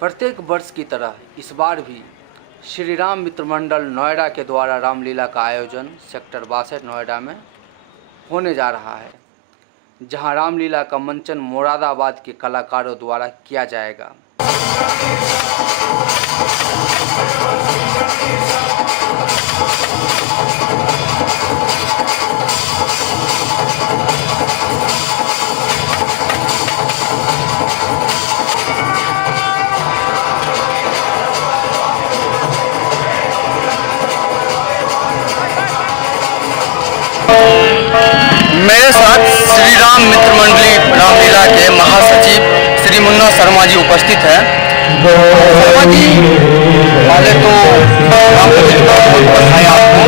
प्रत्येक वर्ष की तरह इस बार भी श्री राम मित्र मंडल नोएडा के द्वारा रामलीला का आयोजन सेक्टर 62 नोएडा में होने जा रहा है, जहां रामलीला का मंचन मुरादाबाद के कलाकारों द्वारा किया जाएगा। मेरे साथ श्री राम मित्र मंडली रामलीला के महासचिव श्री मुन्ना शर्मा जी उपस्थित हैं। शर्मा जी, पहले तो रामलीला बहुत बधाई आपको।